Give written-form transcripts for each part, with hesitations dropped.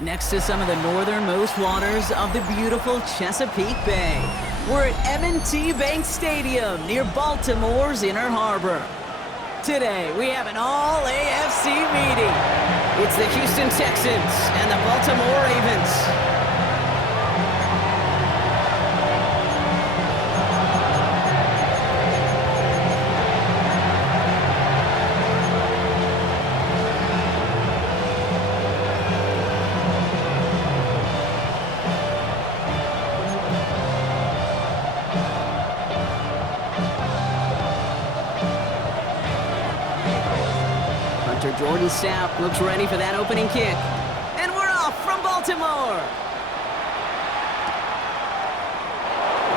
Next to some of the northernmost waters of the beautiful Chesapeake Bay, we're at M&T Bank Stadium near Baltimore's Inner Harbor. Today, we have an all-AFC meeting. It's the Houston Texans and the Baltimore Ravens. Jordan Sapp looks ready for that opening kick. And we're off from Baltimore.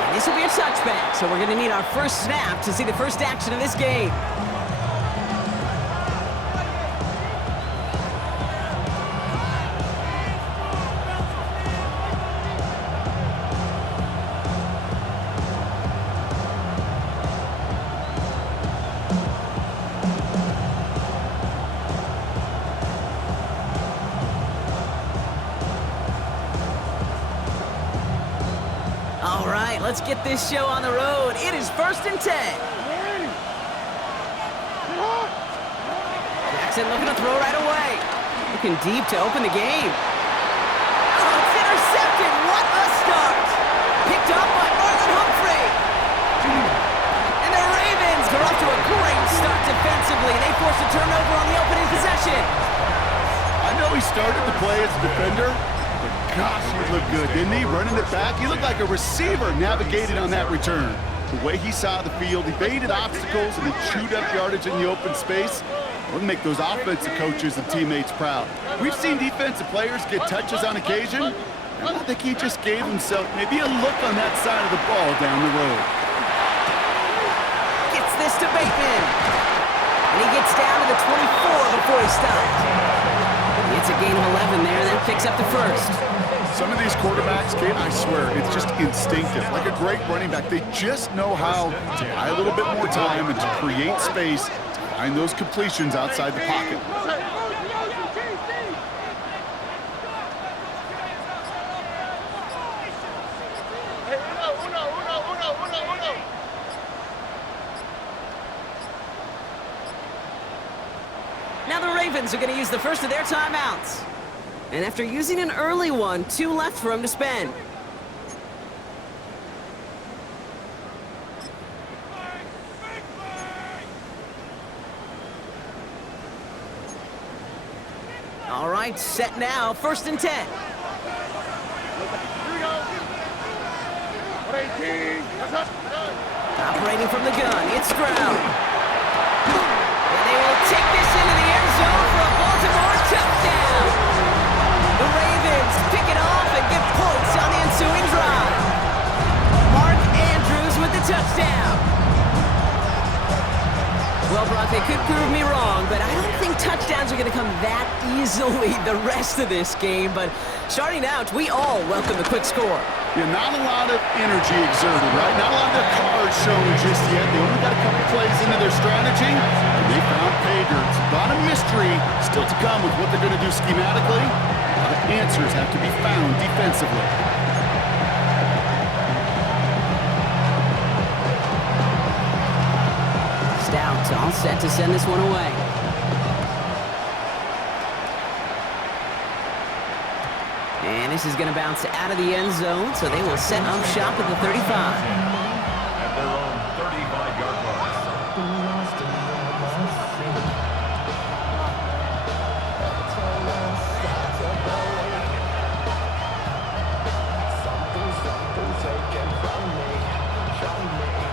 And this will be a touchback, so we're going to need our first snap to see the first action of this game. All right, let's get this show on the road. It is 1st and 10. Jackson looking to throw right away. Looking deep to open the game. Oh, it's intercepted. What a start. Picked up by Marlon Humphrey. And the Ravens are off to a great start defensively. They force a turnover on the opening possession. I know he started the play as a defender. Gosh, he looked good, didn't he? Running it back, he looked like a receiver navigated on that return. The way he saw the field, he evaded obstacles, and he chewed up yardage in the open space. We'll make those offensive coaches and teammates proud. We've seen defensive players get touches on occasion, and I think he just gave himself maybe a look on that side of the ball down the road. Gets this to Bateman. And he gets down to the 24 before he stops. It's a gain of 11 there, then picks up the first. Some of these quarterbacks, Kate, I swear, it's just instinctive. Like a great running back, they just know how to buy a little bit more time and to create space to find those completions outside the pocket. Now the Ravens are going to use the first of their timeouts. And after using an early one, 2 left for him to spend. All right, set now, 1st and 10. Operating from the gun, it's Stroud. And they will take this into the end zone for a Baltimore touchdown. The Ravens pick it off and get points on the ensuing drive. Mark Andrews with the touchdown. Well, Brock, they could prove me wrong, but I don't think touchdowns are going to come that easily the rest of this game. But starting out, we all welcome the quick score. Yeah, not a lot of energy exerted, right? Not a lot of their cards shown just yet. They only got a couple plays into their strategy, and they found pay dirt. It's a lot of mystery still to come with what they're going to do schematically. A lot of answers have to be found defensively. Stout all set to send this one away. And this is going to bounce out of the end zone, so they will set up shop at the 35. At their own 35-yard line.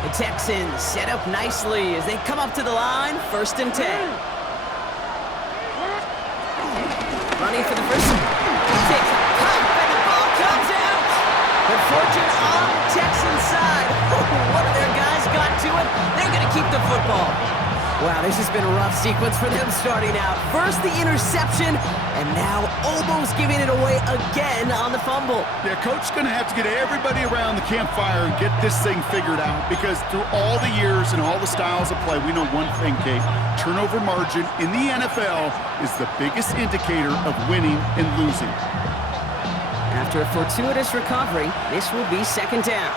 The Texans set up nicely as they come up to the line, 1st and 10. Running for the first. Takes a pump and the ball comes out. But fortune on the Texans side. One of their guys got to it. They're going to keep the football. Wow, this has been a rough sequence for them starting out. First the interception, and now almost giving it away again on the fumble. Yeah, Coach's going to have to get everybody around the campfire and get this thing figured out, because through all the years and all the styles of play, we know one thing, Kate. Turnover margin in the NFL is the biggest indicator of winning and losing. After a fortuitous recovery, this will be second down.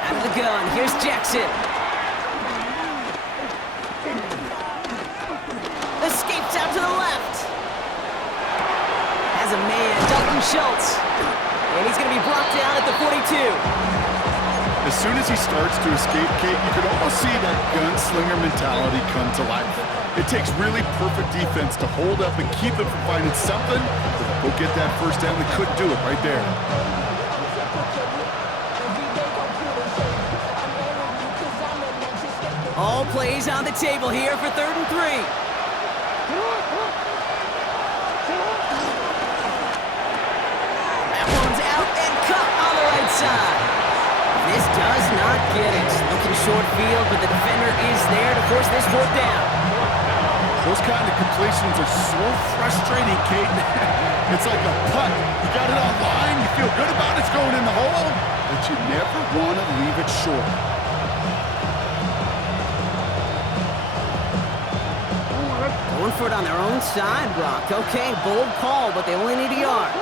Out of the gun, here's Jackson. Escapes out to the left. Has a man, Dalton Schultz. And he's going to be brought down at the 42. As soon as he starts to escape, Kate, you could almost see that gunslinger mentality come to life. It takes really perfect defense to hold up and keep him from finding something. Go get that first down. They couldn't do it right there. All plays on the table here for 3rd and 3. That one's out and cut on the right side. This does not get it. Looking short field, but the defender is there to force this fourth down. Those kind of completions are so frustrating, Kate. It's like a putt. You got it on line, you feel good about it's going in the hole, but you never want to leave it short. Going for it on their own side, Brock. Okay, bold call, but they only need a yard.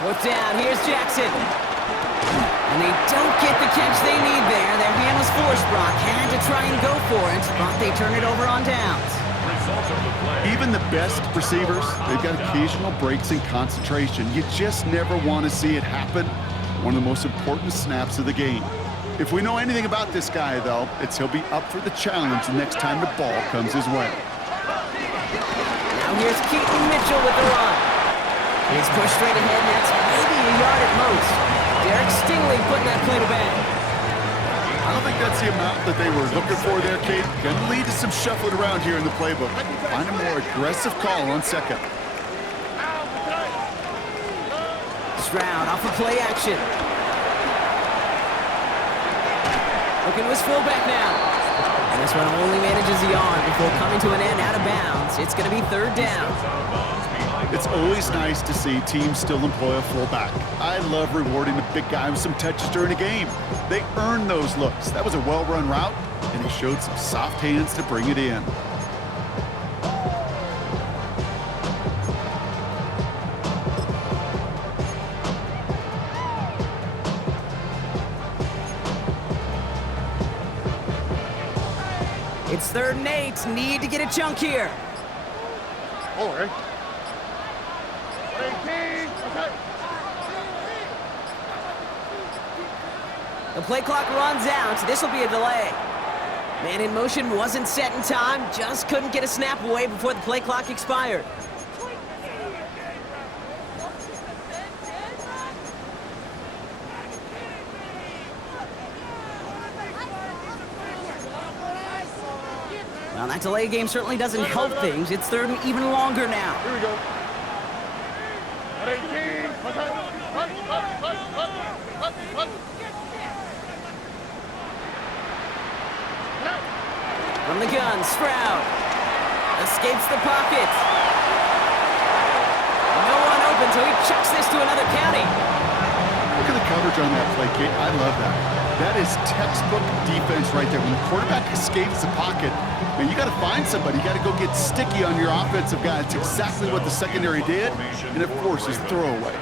Fourth down, here's Jackson. And they don't get the catch they need there. Their hand was forced, Brock. Had to try and go for it, but they turn it over on downs. Even the best receivers, they've got occasional breaks in concentration. You just never want to see it happen. One of the most important snaps of the game. If we know anything about this guy, though, it's he'll be up for the challenge the next time the ball comes his way. Now here's Keaton Mitchell with the run. He's pushed straight ahead, and that's maybe a yard at most. Derek Stingley putting that play to bed. I don't think that's the amount that they were looking for there, Kate. Going to lead to some shuffling around here in the playbook. Find a more aggressive call on second. Stroud off of play action. Looking to his fullback now. And this one only manages a yard before coming to an end out of bounds. It's going to be 3rd down. It's always nice to see teams still employ a fullback. I love rewarding the big guy with some touches during a game. They earn those looks. That was a well-run route, and he showed some soft hands to bring it in. It's 3rd and 8. Need to get a chunk here. The play clock runs out. This will be a delay. Man in motion wasn't set in time. Just couldn't get a snap away before the play clock expired. Well, that delay game certainly doesn't help things. It's 3rd and even longer now. Here we go. From the gun, Stroud escapes the pocket. No one open, so he chucks this to another county. Look at the coverage on that play, Kate. I love that. That is textbook defense right there. When the quarterback escapes the pocket, man, you got to find somebody. You got to go get sticky on your offensive guy. It's exactly what the secondary did, and it forces throwaway.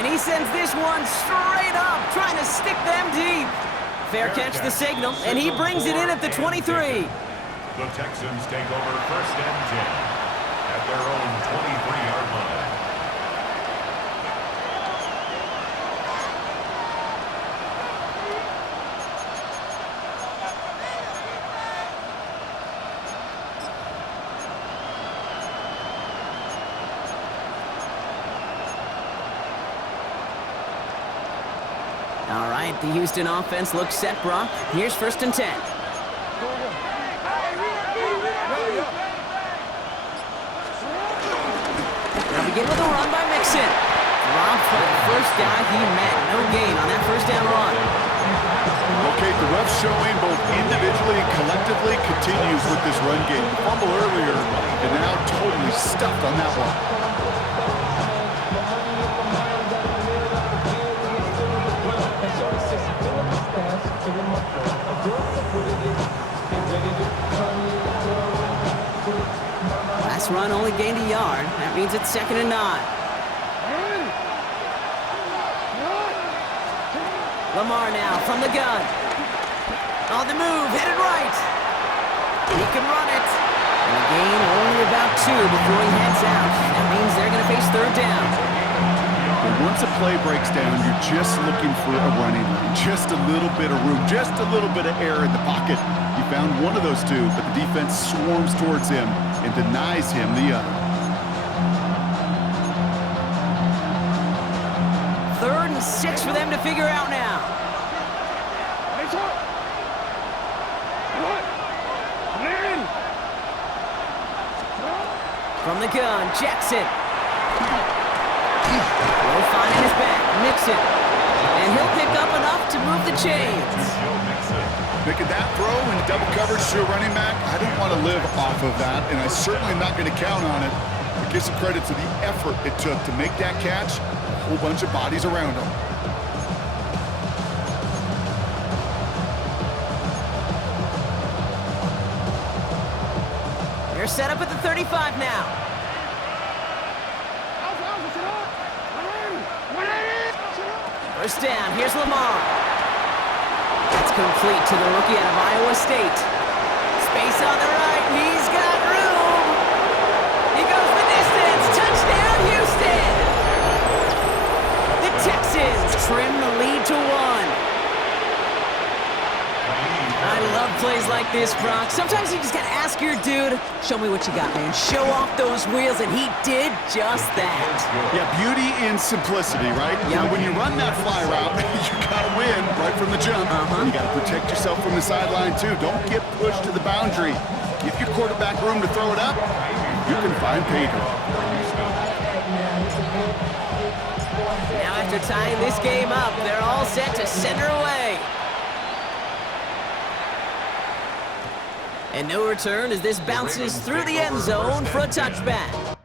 And he sends this one straight up, trying to stick them deep. Fair catch the signal, and he brings it in at the 23. The Texans take over 1st and 10 at their own 23-yard line. All right, the Houston offense looks set, Brock. Here's 1st and 10. They'll begin with a run by Mixon. Robbed for the first guy he met. No gain on that 1st down run. Okay, the rough showing both individually and collectively continues with this run game. Fumble earlier, and now totally stuffed on that one. run only gained a yard. That means it's 2nd and 9. Lamar now from the gun. On the move, headed right. He can run it. And a gain only about 2 before he heads out. That means they're going to face 3rd down. But once a play breaks down, you're just looking for a running lane. Just a little bit of room, just a little bit of air in the pocket. He found one of those 2, but the defense swarms towards him and denies him the other. 3rd and 6 for them to figure out now. From the gun, Jackson. Low fine in his back, Mixon. And he'll pick up enough to move the chains. Making that throw in double coverage to a running back, I don't want to live off of that, and I'm certainly not going to count on it. But give some credit to the effort it took to make that catch. A whole bunch of bodies around him. They're set up at the 35 now. First down, here's Lamar. That's complete to the rookie out of Iowa State. Space on the right, he's got room. He goes the distance, touchdown Houston. The Texans trim the lead to 1. I love plays like this, Brock. Sometimes you just gotta ask your dude, show me what you got, man. Show off those wheels, and he did just that. Yeah, beauty in simplicity, right? Yep. You know, when you run that fly route, you gotta win right from the jump. You gotta protect yourself from the sideline, too. Don't get pushed to the boundary. Give your quarterback room to throw it up. You can find pay dirt. Now after tying this game up, they're all set to send her away. And no return as this bounces through the end zone for a touchback.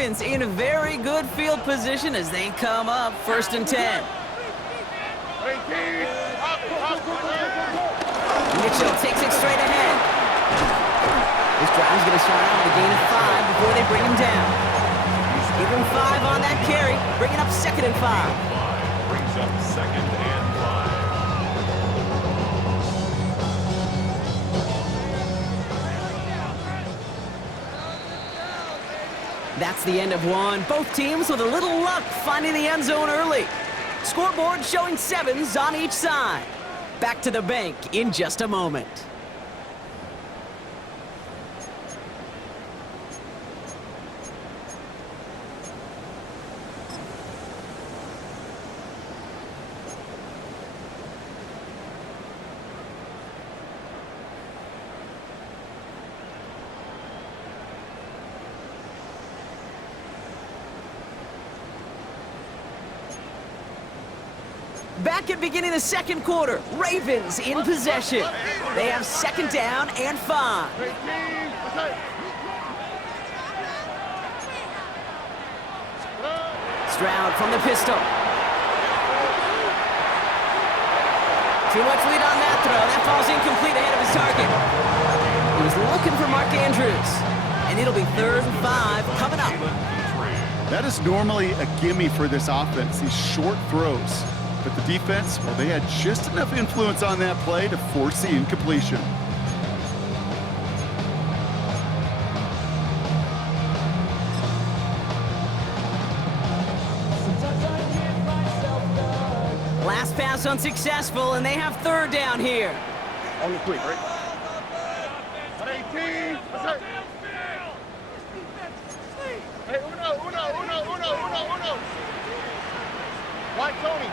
Ravens in a very good field position as they come up 1st and 10. Mitchell takes it straight ahead. This drive is going to start out with a gain of 5 before they bring him down. Give him 5 on that carry, bringing up 2nd and 5. Brings up 2nd and 5. That's the end of one. Both teams with a little luck finding the end zone early. Scoreboard showing 7s on each side. Back to the bank in just a moment. Back at beginning of the 2nd quarter, Ravens in possession. They have 2nd down and 5. Stroud from the pistol. Too much lead on that throw. That falls incomplete ahead of his target. He was looking for Mark Andrews. And it'll be 3rd and 5 coming up. That is normally a gimme for this offense, these short throws. But the defense, well, they had just enough influence on that play to force the incompletion. Last pass unsuccessful, and they have 3rd down here. On the quick, right? 18. Hey, uno. White, Tony.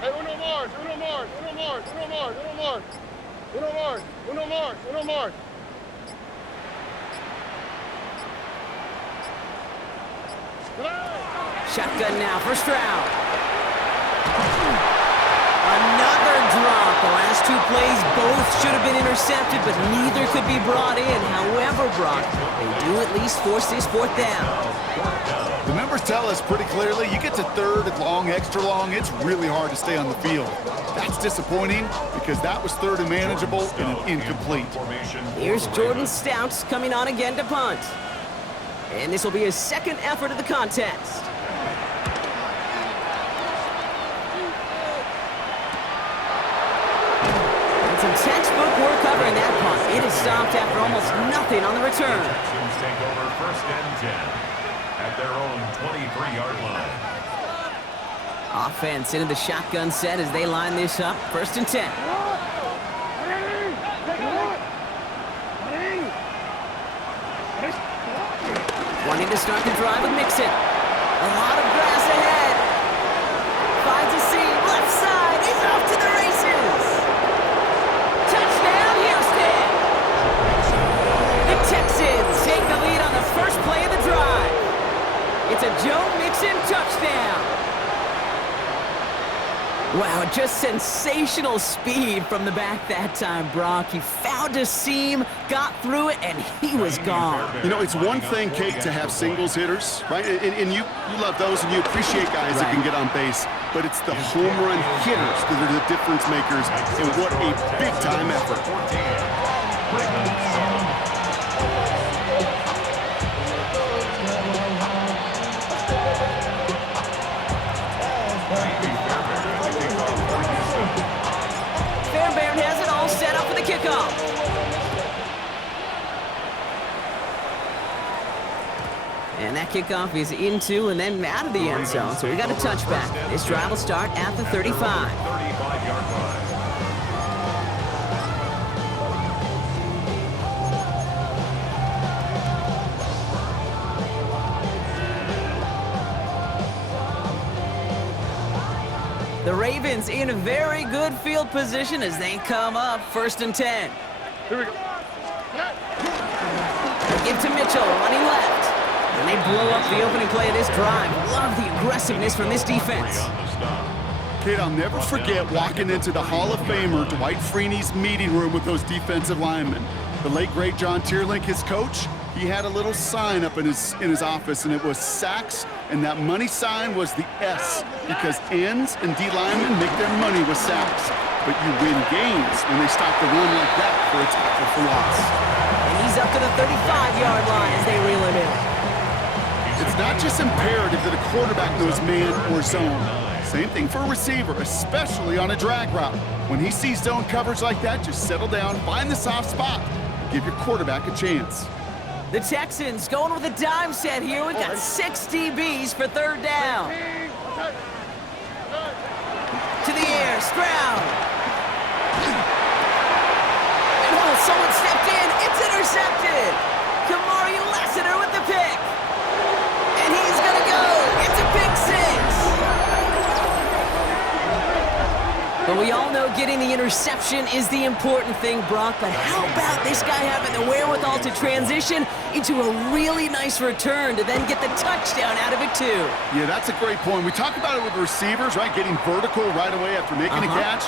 Hey, uno Mars. Shotgun now for Stroud. Another drop. The last 2 plays both should have been intercepted, but neither could be brought in. However, Brock, they do at least force this 4th down. The numbers tell us pretty clearly, you get to 3rd and long, extra long, it's really hard to stay on the field. That's disappointing because that was 3rd and manageable and an incomplete. Here's Jordan Stouts coming on again to punt. And this will be his 2nd effort of the contest. And some textbook work covering that punt. It is stopped after almost nothing on the return. Texans take over 1st and 10. At their own 23-yard line. Offense into the shotgun set as they line this up. 1st and 10. Wanting to start the drive with Mixon. A lot of grass ahead. Finds a seam. Left side. He's off to the races. Touchdown, Houston. The Texans take the lead on the first play of the drive. It's a Joe Mixon touchdown. Wow, just sensational speed from the back that time, Brock. He found a seam, got through it, and he was gone. You know, it's one thing, Kate, to have singles hitters, right? And you love those, and you appreciate guys that can get on base. But it's the home run hitters that are the difference makers, and what a big-time effort. Fairbairn has it all set up for the kickoff. And that kickoff is into and then out of the end zone. So we got a touchback. This drive will start at the 35. 35-yard line. The Ravens in a very good field position as they come up 1st and 10. Here we go. They give to Mitchell, running left. And they blow up the opening play of this drive. Love the aggressiveness from this defense. Kate, I'll never forget walking into the Hall of Famer Dwight Freeney's meeting room with those defensive linemen. The late, great John Tierlink, his coach, he had a little sign up in his office, and it was sacks, and that money sign was the S, because ends and D linemen make their money with sacks. But you win games when they stop the run like that for a tackle for loss. And he's up to the 35-yard line as they reel him in. It's not just imperative that a quarterback knows man or zone. Same thing for a receiver, especially on a drag route. When he sees zone coverage like that, just settle down, find the soft spot, and give your quarterback a chance. The Texans going with a dime set here. We've got 6 DBs for third down. To the air, Stroud. And oh, someone stepped in. It's intercepted. Kamari Lassiter with the pick. And he's going to go. It's a pick 6. But we all know getting the interception is the important thing, Brock. But how about this guy having the wherewithal to transition into a really nice return to then get the touchdown out of it, too? Yeah, that's a great point. We talk about it with receivers, right? Getting vertical right away after making a catch.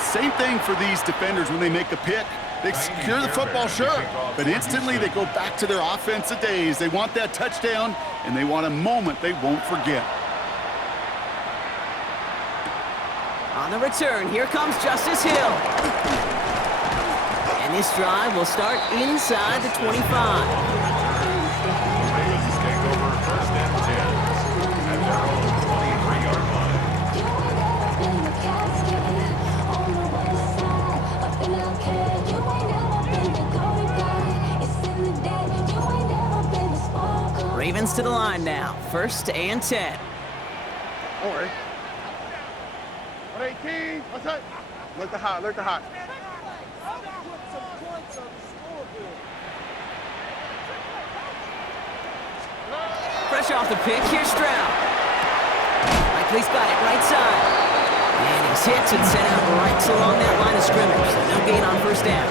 Same thing for these defenders when they make a pick. They secure the football, sure, but instantly they go back to their offensive days. They want that touchdown, and they want a moment they won't forget. On the return, here comes Justice Hill. And this drive will start inside the 25. Ravens take over first and 10 at their own 23-yard line. Ravens to the line now. First and 10. Don't worry. 18. What's that? Look the hot. Look the hot. Fresh off the pick, here's Stroud. Likely's got it right side. And he's hit and sent out right along that line of scrimmage. So no gain on first down.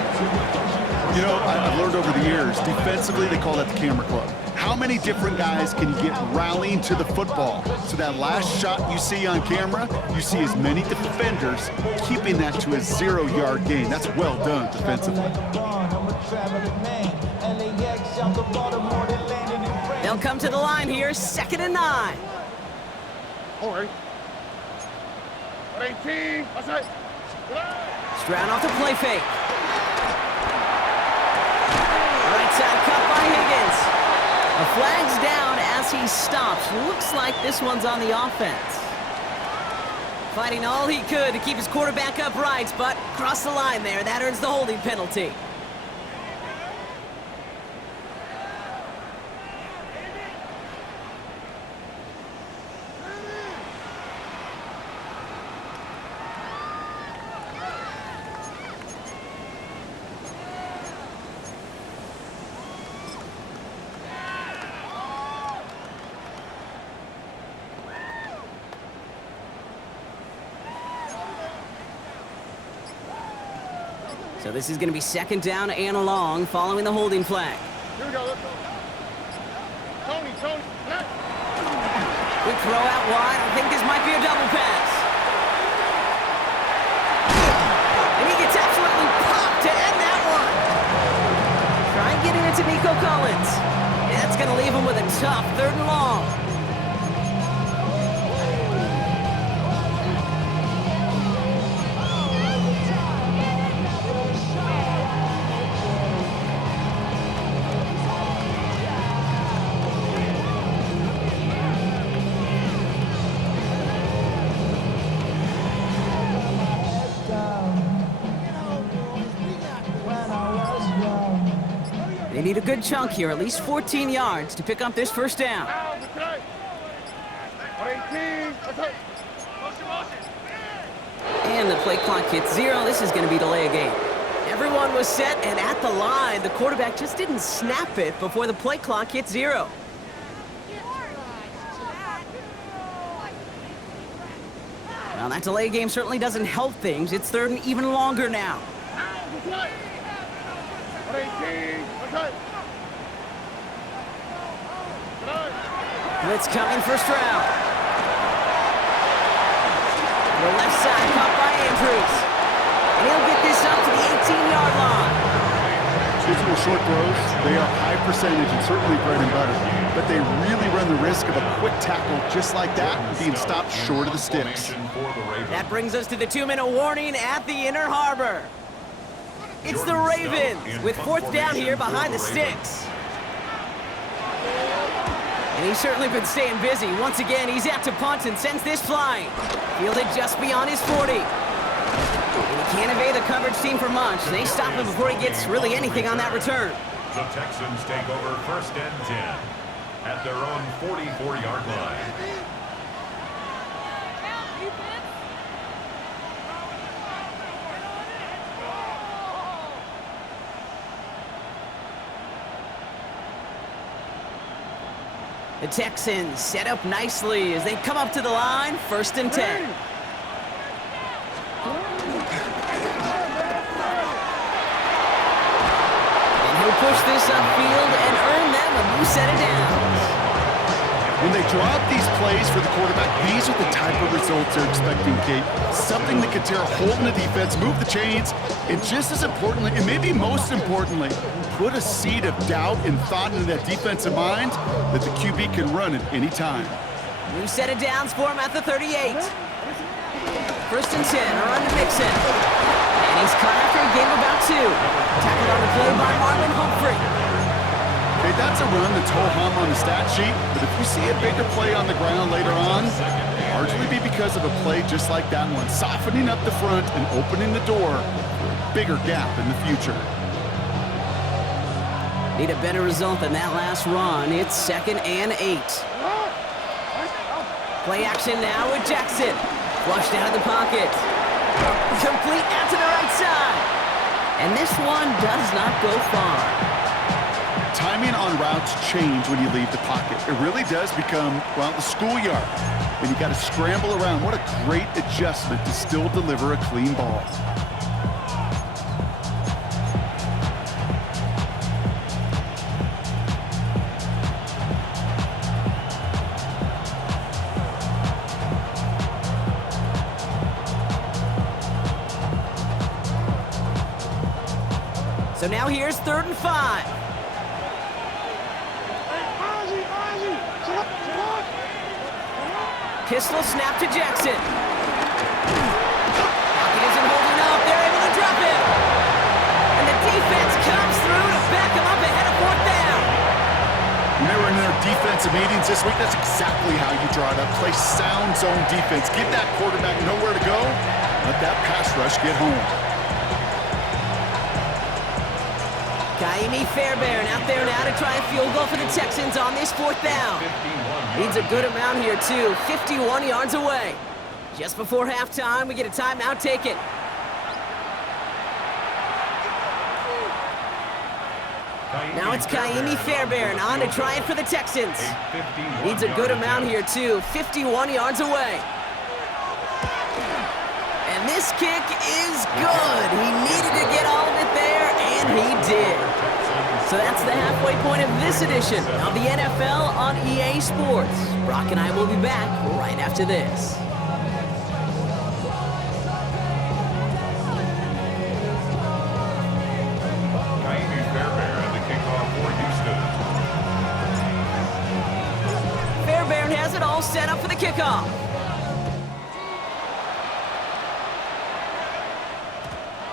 You know, I've learned over the years, defensively, they call that the camera club. How many different guys can you get rallying to the football? So that last shot you see on camera, you see as many defenders keeping that to a 0-yard gain. That's well done defensively. They'll come to the line here, 2nd and 9. Don't worry. 18. What's that? Stroud off the play fake. Right side cut by Higgins. A flag's down as he stops. Looks like this one's on the offense. Fighting all he could to keep his quarterback upright, but crossed the line there. That earns the holding penalty. So this is going to be 2nd down and long following the holding flag. Here we go. Let's go. Tony. Quick throw out wide. I think this might be a double pass. And he gets absolutely popped to end that one. Try getting it to Nico Collins. And that's going to leave him with a tough 3rd and long. They need a good chunk here, at least 14 yards to pick up this first down. And the play clock hits 0. This is going to be delay a game. Everyone was set and at the line. The quarterback just didn't snap it before the play clock hit 0. Now that delay game certainly doesn't help things. It's 3rd and even longer now. Blitz coming for Stroud. The left side caught by Andrews. And he'll get this up to the 18-yard line. Digital short throws, they are high percentage and certainly bread and butter. But they really run the risk of a quick tackle just like that and being stopped short of the sticks. That brings us to the 2-minute warning at the Inner Harbor. It's the Ravens with 4th down here behind the sticks. And he's certainly been staying busy. Once again, he's out to punt and sends this flying. Fielded just beyond his 40. And he can't evade the coverage team for much. They stop him before he gets really anything on that return. The Texans take over 1st and 10 at their own 44-yard line. The Texans set up nicely as they come up to the line, 1st and 10. And he'll push this upfield and earn them a new set of downs. When they draw up these plays for the quarterback, these are the type of results they're expecting, Kate. Something that can tear a hole in the defense, move the chains, and just as importantly, and maybe most importantly, put a seed of doubt and thought into that defensive mind that the QB can run at any time. New set of downs for him at the 38. 1st and 10, around to Mixon. And he's caught after a game of about 2. Tackled on the play by Marlon Humphrey. Okay, that's a run that's ho-hum on the stat sheet, but if you see a bigger play on the ground later on, largely be because of a play just like that one, softening up the front and opening the door for a bigger gap in the future. Need a better result than that last run. It's 2nd and 8. Play action now with Jackson. Flushed out of the pocket. Complete out to the right side. And this one does not go far. Timing on routes change when you leave the pocket. It really does become, well, the schoolyard. And you got to scramble around. What a great adjustment to still deliver a clean ball. So now here's 3rd and 5. Pistol snap to Jackson. Pocket isn't holding up. They're able to drop him. And the defense comes through to back him up ahead of 4th down. When they were in their defensive meetings this week, that's exactly how you draw it up. Play sound zone defense. Give that quarterback nowhere to go. Let that pass rush get home. Kaimi Fairbairn out there now to try a field goal for the Texans on this 4th down. Needs a good amount here, too. 51 yards away. Just before halftime, we get a timeout taken. Now it's Kaimi Fairbairn on to try it for the Texans. Needs a good amount here, too. 51 yards away. And this kick is good. He needed to get all of it there, and he did. So that's the halfway point of this edition of the NFL on EA Sports. Brock and I will be back right after this. Kaimi Fairbairn, the kickoff for Houston. Fairbairn has it all set up for the kickoff.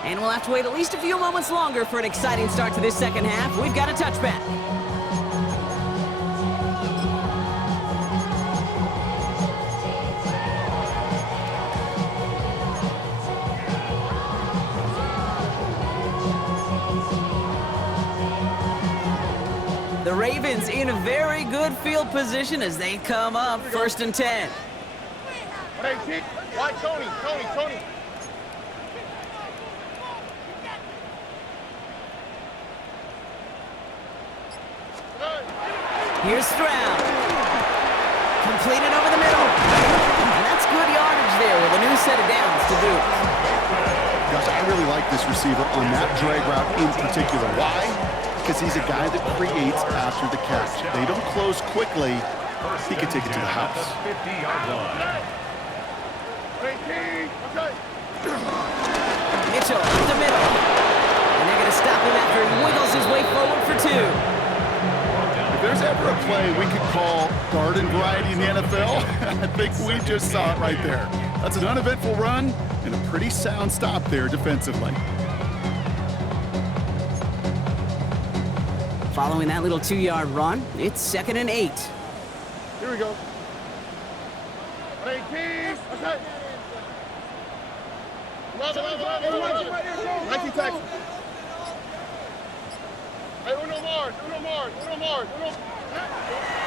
And we'll have to wait at least a few moments longer for an exciting start to this 2nd half. We've got a touchback. The Ravens in a very good field position as they come up 1st and 10. Hey, why Tony? Here's Stroud. Completed over the middle. And that's good yardage there with a new set of downs to boot. Gosh, I really like this receiver on that drag route in particular. Why? Because he's a guy that creates after the catch. They don't close quickly. He can take it to the house. 50-yard line. Mitchell up the middle. And they're going to stop him after he wiggles his way forward for 2. If there's ever a play we could call garden variety in the NFL, I think we just saw it right there. That's an uneventful run and a pretty sound stop there defensively. Following that little 2-yard run, it's 2nd and 8. Here we go. 18. Okay. 11. 19 Texans. Hey, uno more.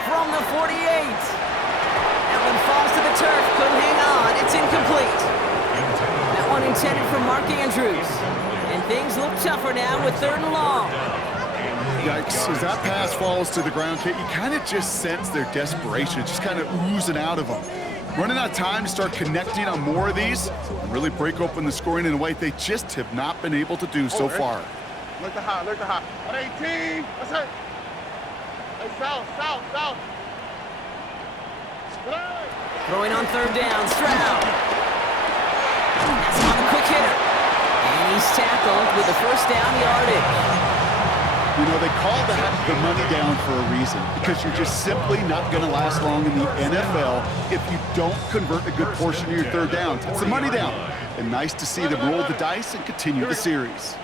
From the 48. That one falls to the turf. Couldn't hang on. It's incomplete. That one intended for Mark Andrews. And things look tougher now with 3rd and long. Yikes, as that pass falls to the ground, Kate, you kind of just sense their desperation, just kind of oozing out of them. Running out of time to start connecting on more of these and really break open the scoring in a way they just have not been able to do so far. Look the high. 18. Let's hit. Hey, south. Throwing on 3rd down, Stroud. That's on a quick hitter. And he's tackled with the 1st down yardage. You know, they call that the money down for a reason, because you're just simply not going to last long in the NFL if you don't convert a good portion of your 3rd downs. It's the money down. And nice to see them roll the dice and continue the series.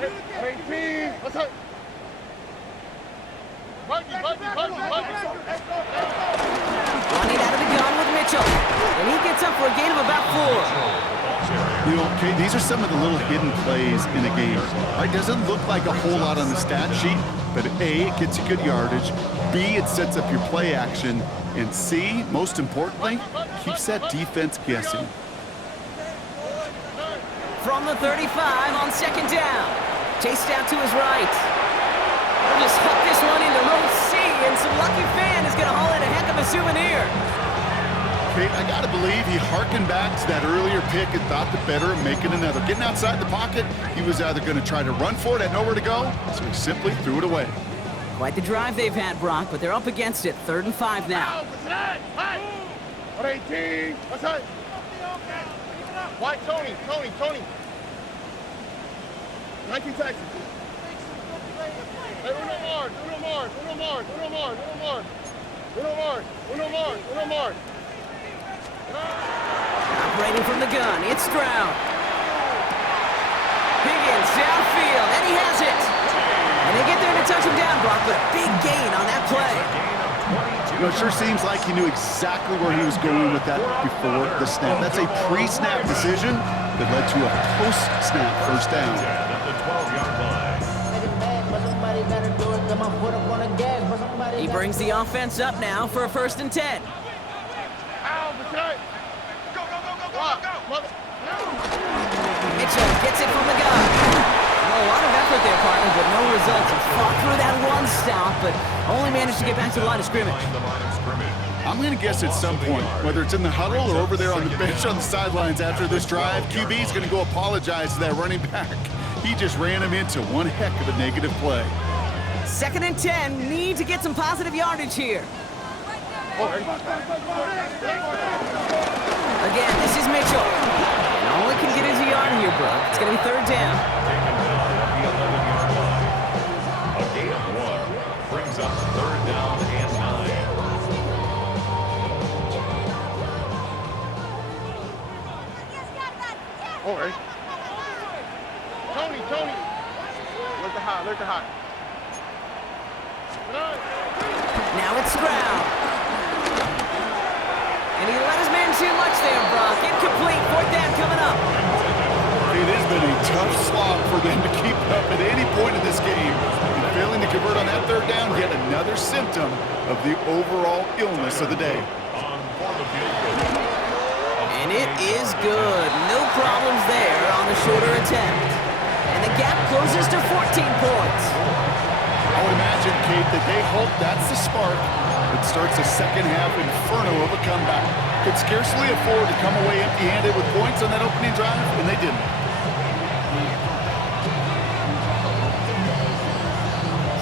18. Let's hit. Buggy. Running out of the gun with Mitchell. And he gets up for a gain of about 4. You know, Kate, these are some of the little hidden plays in a game. Right? Doesn't look like a whole lot on the stat sheet, but A, it gets you good yardage. B, it sets up your play action. And C, most importantly, keeps that defense guessing. From the 35 on 2nd down. Chased out to his right. We'll just hook this one into row C, and some lucky fan is going to haul in a heck of a souvenir. Kate, I got to believe he hearkened back to that earlier pick and thought the better of making another. Getting outside the pocket, he was either going to try to run for it, had nowhere to go, so he simply threw it away. Quite the drive they've had, Brock, but they're up against it. 3rd and 5 now. 18. Let's hit. White, Tony. 19 Texans. Hey, uno more. Operating from the gun, it's Stroud. Higgins downfield, and he has it. And they get there to touch him down, Brock, but a big gain on that play. You know, it sure seems like he knew exactly where he was going with that before the snap. That's a pre-snap decision that led to a post-snap 1st down. At the 12-yard line. He brings the offense up now for a 1st and 10. Mitchell gets it from the gun. Well, a lot of effort there, partner, but no results. He fought through that one stop, but only managed to get back to the line of scrimmage. I'm going to guess at some point, whether it's in the huddle or over there on the bench on the sidelines after this drive, QB's going to go apologize to that running back. He just ran him into one heck of a negative play. 2nd and 10, need to get some positive yardage here. Again, this is Mitchell. And all he can get is a yard here, bro. It's going to be 3rd down. Taken down at the 11-yard line. A gain of 1 brings up 3rd down and 9. All right. Tony. Look the high. Now it's Stroud. And he let his man too much there, Brock. Incomplete. 4th down coming up. It has been a tough slog for them to keep up at any point in this game. And failing to convert on that 3rd down, yet another symptom of the overall illness of the day. And it is good. No problems there on the shorter attempt. And the gap closes to 14 points. I would imagine, Kate, that they hope that's the spark that starts a second-half inferno of a comeback. Could scarcely afford to come away empty-handed with points on that opening drive, and they didn't.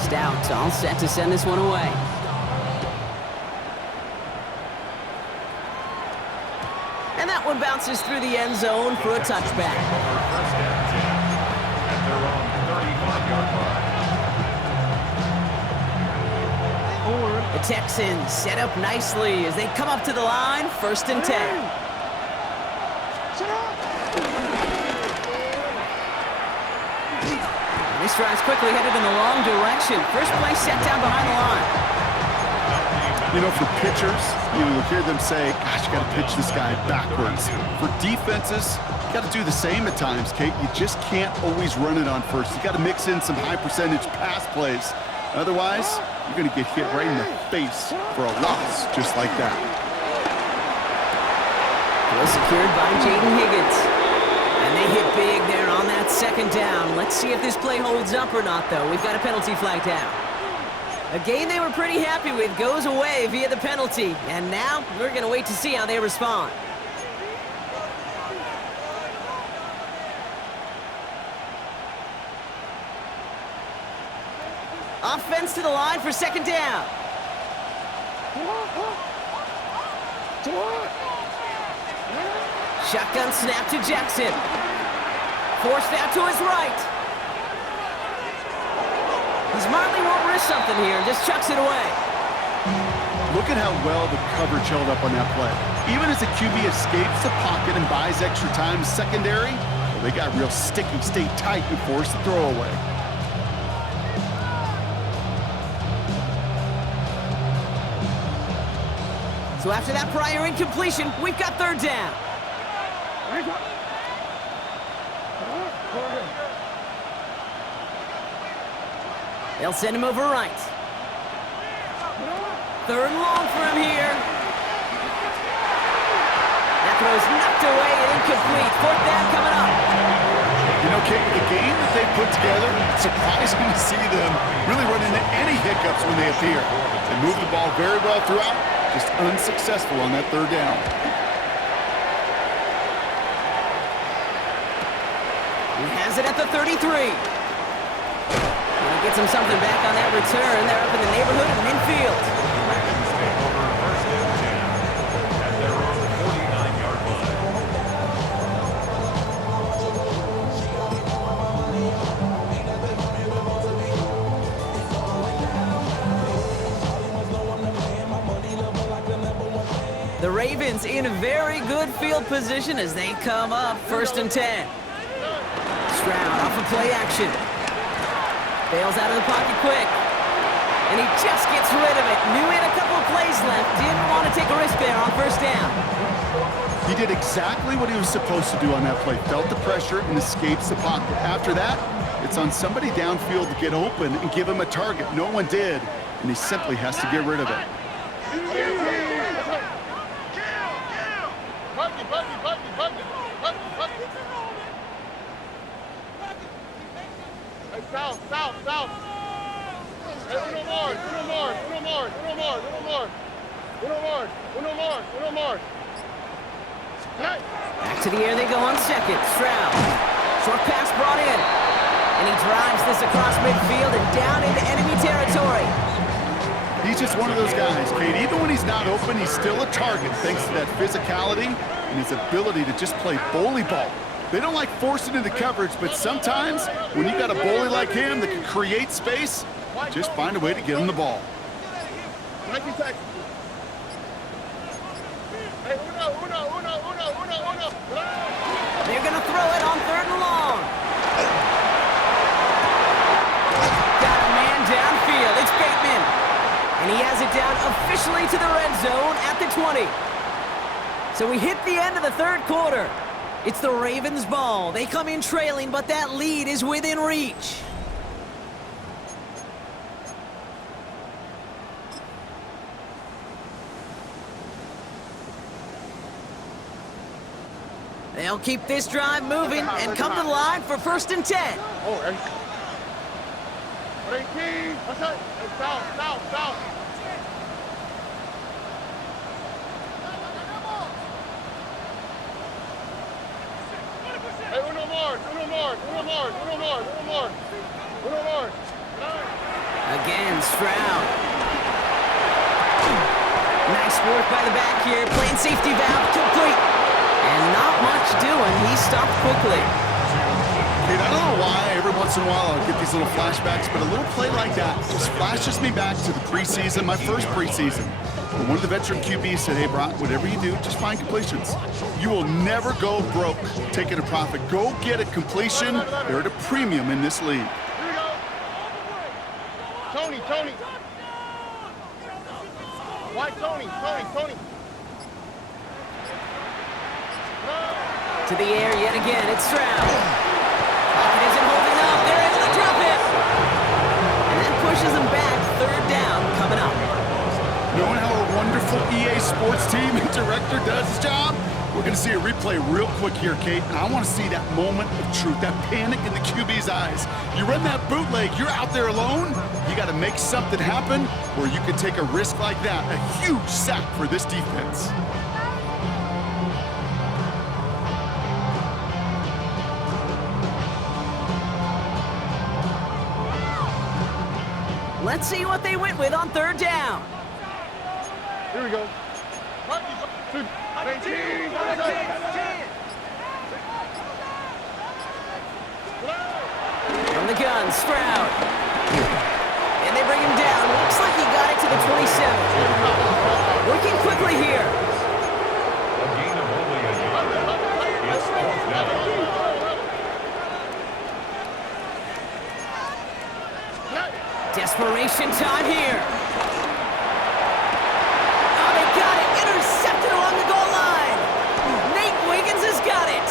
Stout all set to send this one away. And that one bounces through the end zone for a touchback. First and 10 at their own 35-yard line. The Texans set up nicely as they come up to the line, 1st and 10. This drive's quickly headed in the wrong direction. First play set down behind the line. You know, for pitchers, you'll hear them say, gosh, you got to pitch this guy backwards. For defenses, you got to do the same at times, Kate. You just can't always run it on first. You got to mix in some high-percentage pass plays. Otherwise, you're going to get hit right in the face for a loss just like that. Well secured by Jaden Higgins. And they hit big there on that 2nd down. Let's see if this play holds up or not, though. We've got a penalty flag down. A game they were pretty happy with goes away via the penalty. And now we're going to wait to see how they respond. Offense to the line for 2nd down. Shotgun snap to Jackson. Forced out to his right. He smartly won't risk something here and just chucks it away. Look at how well the coverage held up on that play. Even as the QB escapes the pocket and buys extra time secondary, well, they got real sticky, stayed tight, and forced the throwaway. So after that prior incompletion, we've got 3rd down. They'll send him over right. 3rd and long for him here. That throw's knocked away and incomplete. 4th down coming up. You know, Kate, the game that they put together, it's surprising to see them really run into any hiccups when they appear. They move the ball very well throughout, just unsuccessful on that 3rd down. He has it at the 33. And he gets him something back on that return. They're up in the neighborhood of midfield. Ravens take over 1st and 10 at their own 49-yard line. The Ravens in a very good field position as they come up 1st and 10. Stroud off of play action. Bails out of the pocket quick. And he just gets rid of it. Knew he had a couple of plays left. Didn't want to take a risk there on 1st down. He did exactly what he was supposed to do on that play. Felt the pressure and escapes the pocket. After that, it's on somebody downfield to get open and give him a target. No one did, and he simply has to get rid of it. South. Hey, uno more. Hey. Back to the air they go on 2nd. Stroud. Short pass brought in. And he drives this across midfield and down into enemy territory. He's just one of those guys, Kate. Even when he's not open, he's still a target thanks to that physicality and his ability to just play bully ball. They don't like forcing into coverage, but sometimes when you got a bully like him that can create space, just find a way to get him the ball. Hey, uno. They're going to throw it on 3rd and long. Got a man downfield. It's Bateman. And he has it down officially to the red zone at the 20. So we hit the end of the 3rd quarter. It's the Ravens' ball. They come in trailing, but that lead is within reach. They'll keep this drive moving and come to the line for 1st and 10. Oh, 18. What's that? South. Hey, uno more. Again, Stroud. Nice work by the back here. Playing safety valve complete. And not much doing. He stopped quickly. Kate, I don't know why every once in a while I'll get these little flashbacks, but a little play like that just flashes me back to the preseason, my first preseason. When one of the veteran QBs said, hey, Brock, whatever you do, just find completions. You will never go broke taking a profit. Go get a completion. They're at a premium in this league. Here we go. Tony. Why Tony? To the air yet again, it's Stroud. Pocket isn't holding up. They're able to drop it. And that pushes them back. Third down coming up. Knowing how a wonderful EA Sports team and director does his job, we're going to see a replay real quick here, Kate. And I want to see that moment of truth, that panic in the QB's eyes. You run that bootleg, you're out there alone. You got to make something happen where you can take a risk like that. A huge sack for this defense. Let's see what they went with on third down. Here we go. 19. From the gun, Stroud. And they bring him down. Looks like he got it to the 27. Working quickly here. A gain of only a yard. It's fourth down. Desperation time here. Oh, they got it. Intercepted along the goal line. Nate Wiggins has got it.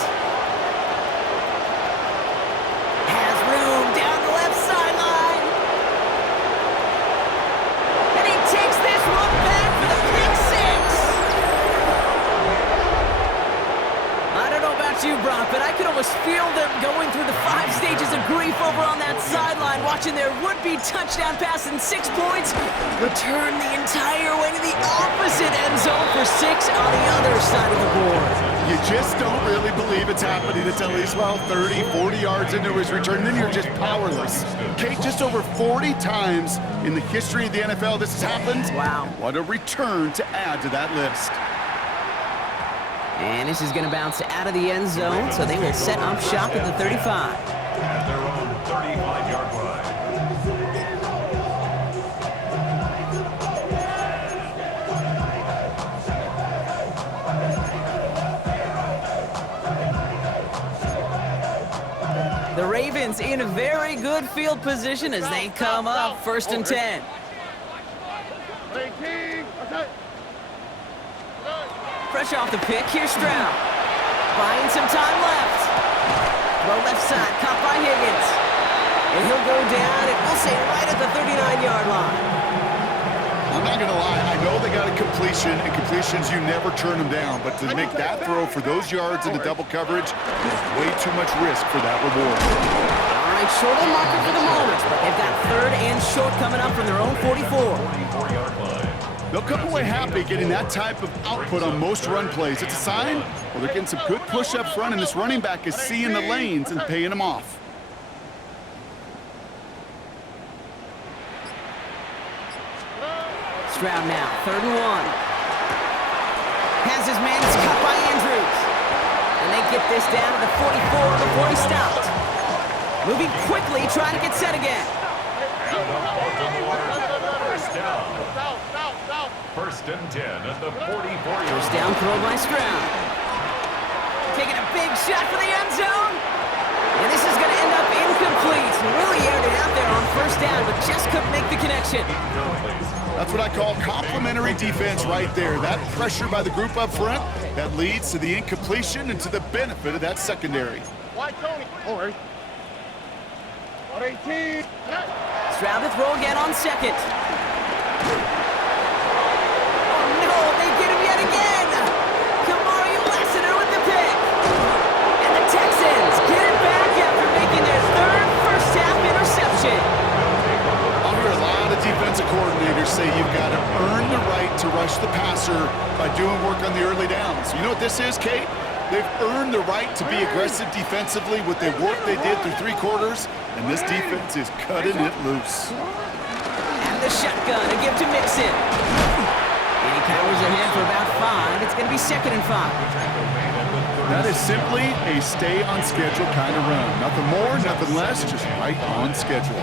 Has room down the left sideline. And he takes this one back for the pick six. I don't know about you, Brock, but I could almost feel them going through the 5 stages of grief over on that sideline, watching their would-be touchdown pass in 6 points return the entire way to the opposite end zone for 6 on the other side of the board. You just don't really believe it's happening until he's, well, 30, 40 yards into his return. Then you're just powerless. Kate, just over 40 times in the history of the NFL this has happened. Wow. What a return to add to that list. And this is going to bounce out of the end zone, so they will set up shop at the 35. At their own 35-yard line. The Ravens in a very good field position as they come up first and 10. 18. Fresh off the pick, here's Stroud. Buying some time left. Throw left side, caught by Higgins. And he'll go down, and we'll say right at the 39-yard line. I'm not going to lie. I know they got a completion, and completions, you never turn them down. But to make that throw for those yards into double coverage is way too much risk for that reward. All right, short on marker for the moment, but they've got third and short coming up from their own 44. 44-yard line. They'll come away happy getting that type of output on most run plays. It's a sign, well, they're getting some good push up front, and this running back is seeing the lanes and paying them off. Stroud now, third and 1. Has his man, it's cut by Andrews. And they get this down to the 44 before he stopped. Moving quickly, trying to get set again. First down. First and 10 at the 44-yard line. First down throw by Stroud. Taking a big shot for the end zone. And this is going to end up incomplete. He really aired it out there on first down, but just couldn't make the connection. That's what I call complimentary defense right there. That pressure by the group up front, that leads to the incompletion and to the benefit of that secondary. Why Tony? All right. 18. Stroud to throw again on second. Oh no, they get him yet again. Kamari Lassiter with the pick. And the Texans get it back after making their third first-half interception. I'll hear a lot of defensive coordinators say you've got to earn the right to rush the passer by doing work on the early downs. You know what this is, Kate? They've earned the right to be aggressive defensively with the work they did through 3 quarters, and this defense is cutting it loose. And the shotgun to give to Mixon. And he powers ahead for about 5. It's going to be second and 5. Tackle made at the That is simply a stay on schedule kind of run. Nothing more, nothing less, just right on schedule.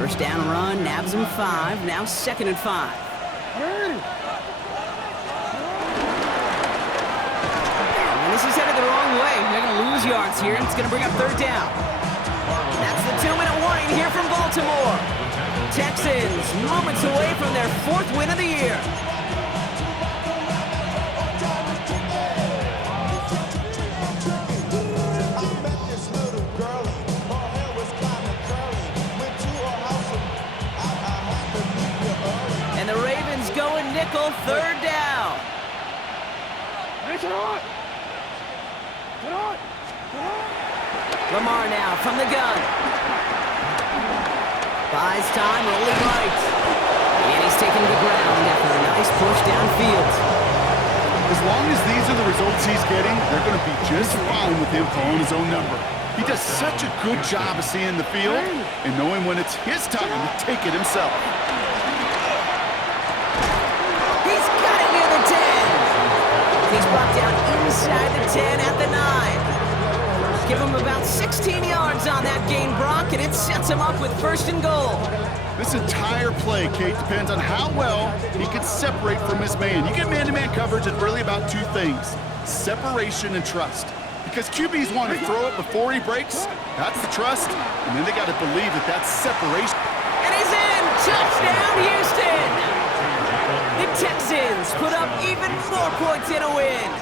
First down run, nabs him 5, now 2nd and 5. And this is headed the wrong way. They're going to lose yards here, and it's going to bring up 3rd down. That's the 2-minute warning here from Baltimore. Texans moments away from their 4th win of the year. And the Ravens going nickel, 3rd down. Lamar now from the gun. Buys time, rolling right. And he's taken to the ground after a nice push downfield. As long as these are the results he's getting, they're going to be just fine with him calling his own number. He does such a good job of seeing the field and knowing when it's his time to take it himself. He's got it near the 10. He's brought down inside the 10 at the 9. Give him about 16 yards on that gain, Brock, and it sets him up with 1st and goal. This entire play, Kate, depends on how well he can separate from his man. You get man-to-man coverage, it's really about 2 things, separation and trust. Because QBs want to throw it before he breaks, that's the trust, and then they got to believe that that's separation. And he's in! Touchdown, Houston! The Texans put up even more points in a win.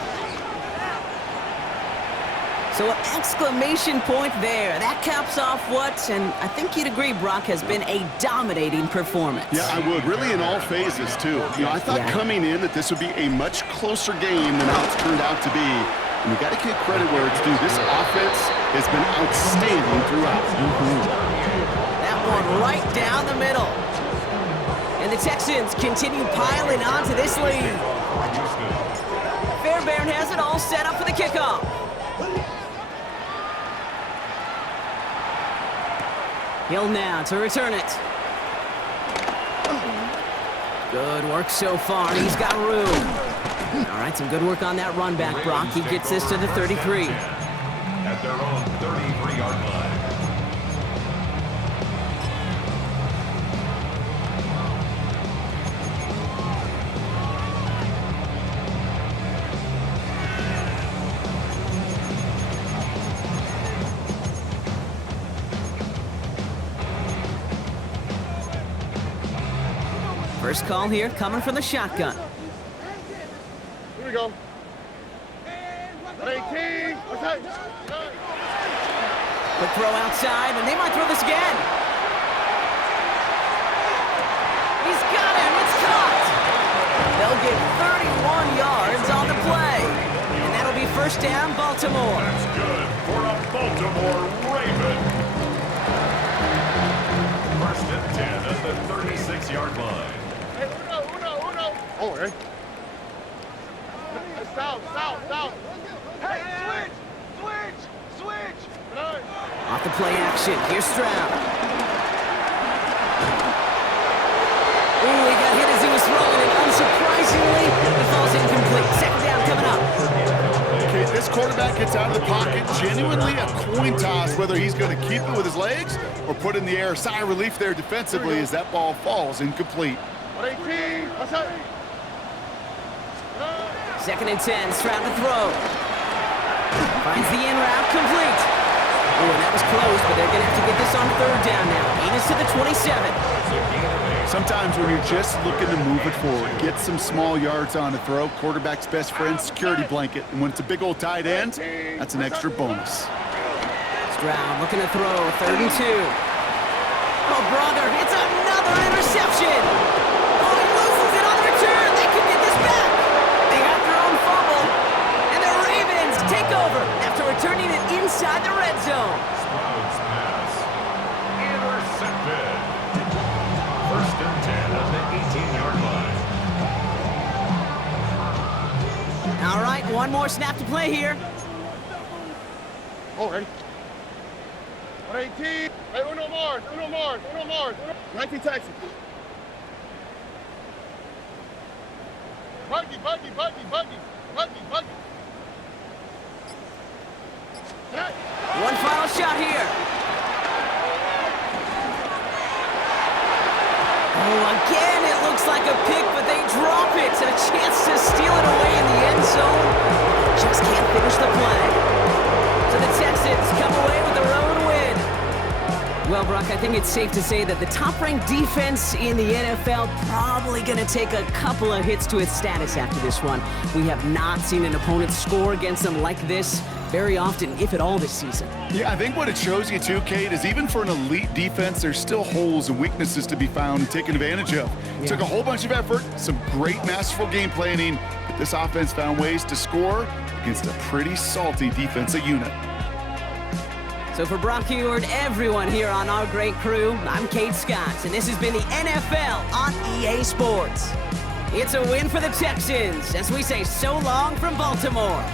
So an exclamation point there. That caps off what, and I think you'd agree, Brock, has been a dominating performance. Yeah, I would. Really in all phases, too. You know, I thought coming in that this would be a much closer game than how it's turned out to be. And you got to give credit where it's due. This offense has been outstanding throughout. That one right down the middle. And the Texans continue piling on to this lead. Fairbairn has it all set up for the kickoff. Hill now to return it. Good work so far. He's got room. All right, some good work on that run back, Brock. He gets this to the 33. At their own 33-yard line. First call here coming from the shotgun. Here we go. 18. What's that? Quick throw outside, and they might throw this again. He's got him. It's caught. They'll get 31 yards on the play. And that'll be 1st down, Baltimore. That's good for a Baltimore Raven. 1st and 10 at the 36-yard line. Hey, uno. Oh, hey. South. Hey, switch. Off the play action. Here's Stroud. Ooh, he got hit as he was throwing it. Unsurprisingly, it falls incomplete. 2nd down coming up. Okay, this quarterback gets out of the pocket. Genuinely a coin toss whether he's going to keep it with his legs or put it in the air. Sigh of relief there defensively as that ball falls incomplete. 18. What's that? 2nd and 10. Stroud to throw. Finds the in route complete. Oh, and that was close, but they're going to have to get this on 3rd down now. Gain is to the 27. Sometimes when you're just looking to move it forward, get some small yards on a throw, quarterback's best friend, security blanket. And when it's a big old tight end, that's an extra bonus. Stroud looking to throw, 3rd and 2. Oh, brother, it's another interception. Oh, he loses it on the return. They could get this back. They got their own fumble, and the Ravens take over after returning it inside the red zone. Stroud's pass intercepted. 1st and 10 at the 18-yard line. All right, one more snap to play here. Oh, hey. 18. Hey, uno more. 19 Texans. Buggy. One final shot here. Oh, again, it looks like a pick, but they drop it. And a chance to steal it away in the end zone. Just can't finish the play. So the Texans come away with their own win. Well, Brock, I think it's safe to say that the top-ranked defense in the NFL probably going to take a couple of hits to its status after this one. We have not seen an opponent score against them like this very often, if at all, this season. Yeah, I think what it shows you too, Kate, is even for an elite defense, there's still holes and weaknesses to be found and taken advantage of. It took a whole bunch of effort, some great masterful game planning, but this offense found ways to score against a pretty salty defensive unit. So for Brock Heward, everyone here on our great crew, I'm Kate Scott, and this has been the NFL on EA Sports. It's a win for the Texans, as we say so long from Baltimore.